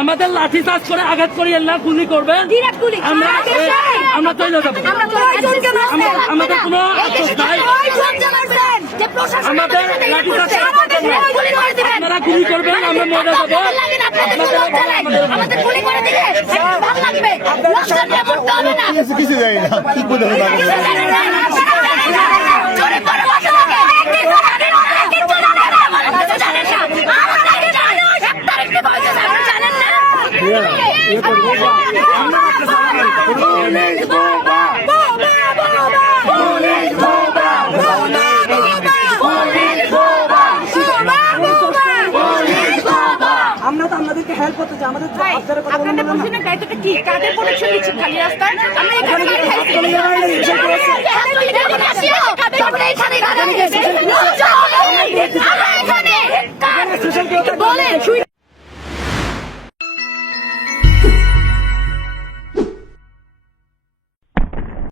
আমাদের লাঠি চার্জ করে আঘাত করিয়েন না, গুলি করবেন, আমরা চলে যাবো। আমাদের কোনো আফসোস নাই, আমাদের লাঠি চার্জ আপনারা গুলি করবেন, আমরা মরে যাবো। কিছু জানি না কি করে আমরা তো আপনাদেরকে হেল্প করতে চাই, আমাদের আপনাদের বলছেন না দায়িত্বটা কি, কাদের প্রোটেকশন দিচ্ছেন খালি রাস্তায়? আমরা এখানে